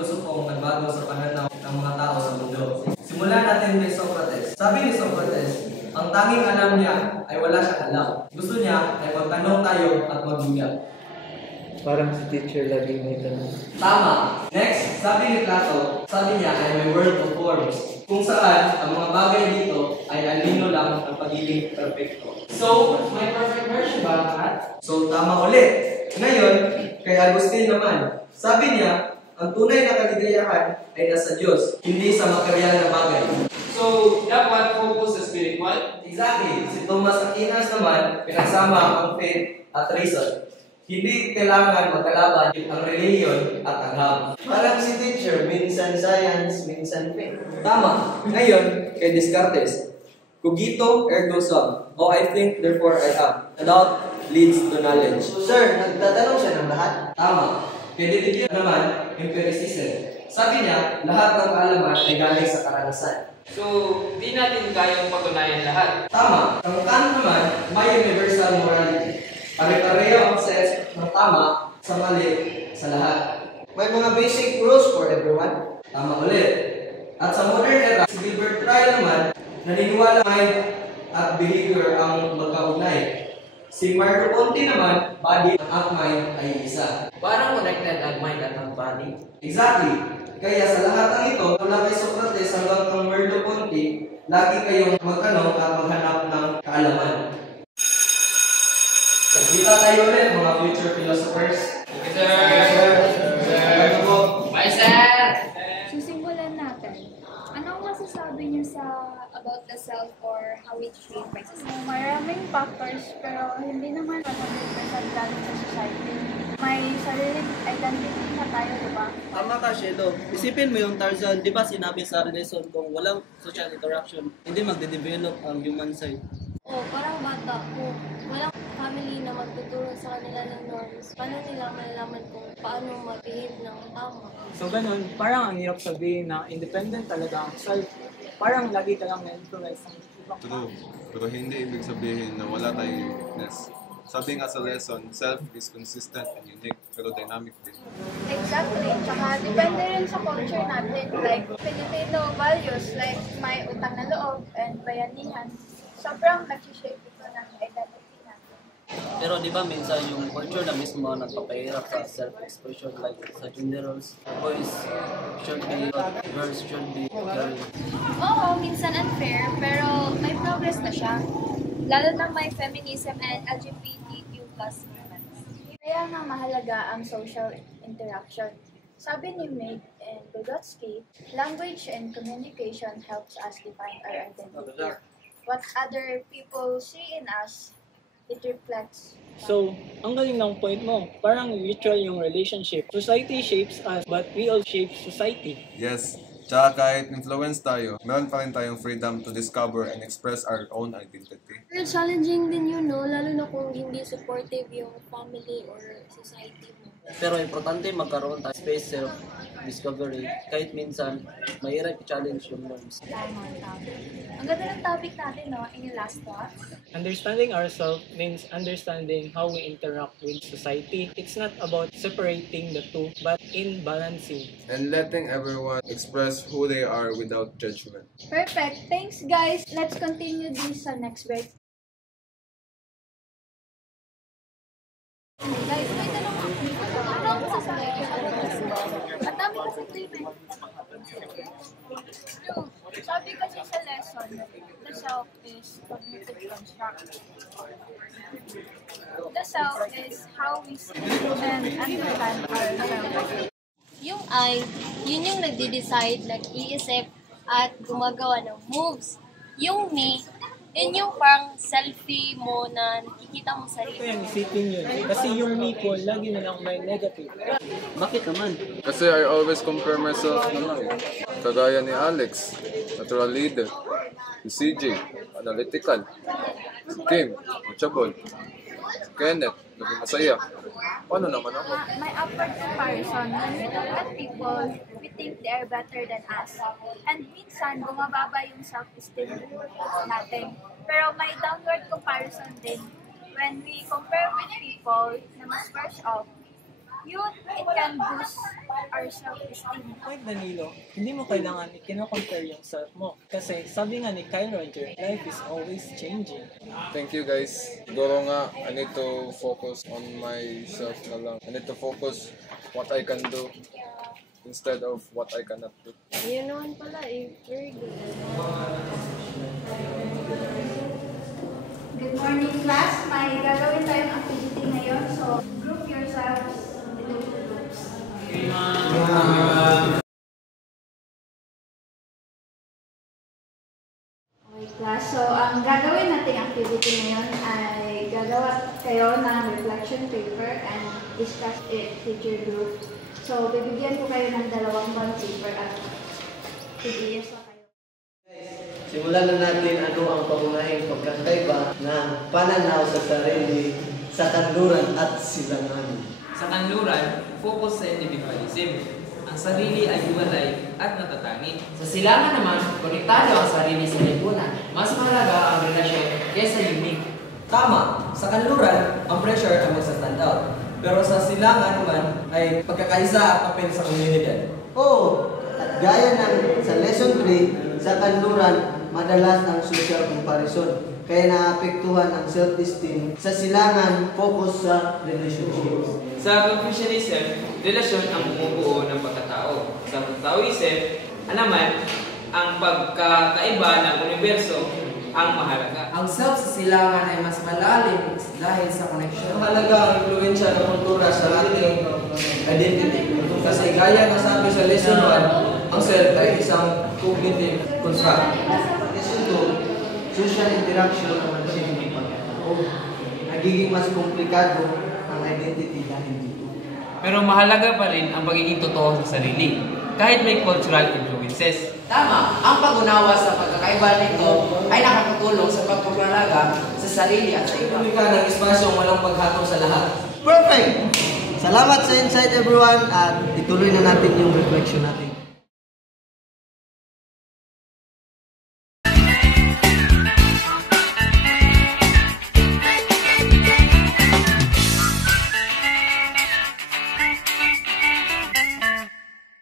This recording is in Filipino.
filosofong nagbago sa pananaw ng mga tao sa mundo. Simulan natin kay Socrates. Sabi ni Socrates, ang tanging alam niya ay wala siyang alam. Gusto niya ay magtanong tayo at magbigat. Parang si teacher lagi may tanong. Tama. Next, sabi ni Plato, sabi niya ay may world of forms, kung saan ang mga bagay dito ay anino lang ng pagiging perfecto. So, may perfect version ba lahat? So, tama ulit. Ngayon, kay Agustin naman, sabi niya, ang tunay na kaligayahan ay nasa Diyos, hindi sa material na bagay. So, dapat focus sa spiritual? Exactly. Si Thomas Aquinas naman, pinagsama ang faith at reason. Hindi kailangan magkalaban ang religion at agham. Parang si teacher, minsan science, minsan faith. Tama. Ngayon, kay Descartes, cogito ergo sum. O I think, therefore I am. A doubt leads to knowledge. Sir, nagtatanong siya ng lahat. Tama. Kay Didier naman, empiricism. Sabi niya, lahat ng kaalaman ay galing sa karanasan. So, di natin kayang patunayan lahat. Tama. Ang Kant naman, may universal morality. Pare-pareho ang sense ng tama sa mali sa lahat. May mga basic rules for everyone. Tama ulit. At sa modern era, si Gilbert Ryle naman, naniniwala mind at behavior ang magkaugnay. Si Merleau-Ponty naman, body at mind ay isa. Parang connected ang mind at ang body. Exactly. Kaya sa lahat ng ito, mula kay Socrates hanggang kang Merleau-Ponty, lagi kayong magtanong at maghanap ng kaalaman. Kita tayo ulit mga future philosophers. Okay, sir. Bye, sir. Susimulan natin. Anong masasabi niyo sa about the self or how it shaped by society? Maraming factors pero hindi naman 100% galing sa society. May sariling identity na tayo, di ba? Tama ka, Shedo. Isipin mo yung Tarzan, di ba sinabi sa lesson kung walang social interaction, hindi magde-develop ang human side. Oh, parang bata kung walang family na magtuturo sa kanila ng norms, paano nila malalaman kung paano mag-behave ng tama? So ganun, parang ang hirap sabihin na independent talaga ang self. Parang lagi ka lang na-influence ng ibang tao. True, pero hindi ibig sabihin na wala tayong uniqueness. Sabi nga sa lesson, self is consistent and unique, pero dynamic din. Exactly. Tsaka depende rin sa culture natin. Like Filipino values, like may utang na loob and bayanihan. Sobrang nag-shape ito ng identity natin. Pero di ba minsan yung culture na mismo nagpapahirap sa self-expression, like sa gender roles, boys should be what, girls should be girl. Oo, minsan unfair, pero may progress na siya. Lalo na may feminism and LGBTQ+ movements. Kaya nga mahalaga ang social interaction. Sabi ni Meg and Vygotsky, language and communication helps us define our identity. What other people see in us, it reflects. So, ang galing ng point mo. Parang mutual yung relationship. Society shapes us, but we all shape society. Yes, tsaka kahit influence tayo, meron pa rin tayong freedom to discover and express our own identity. Pero challenging din yun, no? Lalo na kung hindi supportive yung family or society mo. Pero importante magkaroon tayo space self-discovery. Kahit minsan, mahirap i-challenge yung norms. Tama. Ang ganda ng topic natin, no? Any last thoughts? Understanding ourselves means understanding how we interact with society. It's not about separating the two, but in balancing. And letting everyone express who they are without judgment. Perfect. Thanks, guys. Let's continue this sa next break. Guys, may tanong ako. Ano ang masasabi ko? Ang dami kasi treatment. Sabi kasi sa lesson, the self is cognitive construct. The self is how we see and understand ourselves. Yung I, yun yung nagde-decide, nag-iisip, at gumagawa ng moves. Yung me, yun yung parang selfie mo na nakikita mo sarili. Kaya isipin yun. Kasi yung me po, lagi na lang may negative. Bakit naman? Kasi I always compare myself naman. Kagaya ni Alex, natural leader. Si CJ, analytical. Si Kim, coachable. Si Kenneth, naging masaya. Paano naman ako? May upward comparison. When we look at people, we think they are better than us. And minsan, bumababa yung self-esteem natin. Pero may downward comparison din. When we compare with people na mas worse off, it can boost our self-esteem. Like Danilo, hindi mo kailangan i-compare yung self mo. Kasi sabi nga ni Kyle Roger, life is always changing. Thank you guys. Siguro nga, I need to focus on myself na lang. I need to focus what I can do instead of what I cannot do. Yun naman pala eh. Very good. Good morning, class. May gagawin tayong activity ngayon. So, group yourselves into groups. Okay, class. So, ang gagawin nating activity ngayon ay gagawa kayo ng reflection paper and discuss it with your group. So, bibigyan ko kayo ng 2 bond paper at PDFs na kayo. Simulan na natin ano ang pangunahing pagkakaiba ng pananaw sa sarili, sa kanluran at silangan. Sa kanluran, focus sa individualism. Ang sarili ay hiwalay at natatangi. Sa silangan naman, konektado ang sarili sa lipunan. Mas mahalaga ang relasyon kaysa unique. Tama, sa kanluran, ang pressure ay magsa-stand out. Pero sa silangan naman ay pagkakaisa at papel sa komunidad. Oo, at gaya ng sa lesson 3, sa kanluran, madalas ang social comparison. Kaya naapektuhan ang self-esteem. Sa silangan, focus sa relationships. Sa Confucianism, relasyon ang bumubuo ng pagkatao. Sa Taoism, naman, ang pagkakaiba ng universo ang mahalaga. Ang self sa silangan ay mas malalim dahil sa connection. Mahalaga ang impluensya ng kultura sa ating identity. Kasi gaya na sabi sa lesson 1, ang self ay isang cognitive construct. Lesson 2, social interaction ang nagsisimula ng pagkatao. Nagiging mas komplikado ang identity dahil dito. Pero mahalaga pa rin ang pagiging totoo sa sarili, kahit may cultural influences. Tama, ang pag-unawa sa pagkakaiba nito ay nakakatulong sa pagpapalaga sa sarili at sa iba. Tumika ng espasyong walang paghatol sa lahat. Perfect! Salamat sa insight everyone at ituloy na natin yung reflection natin.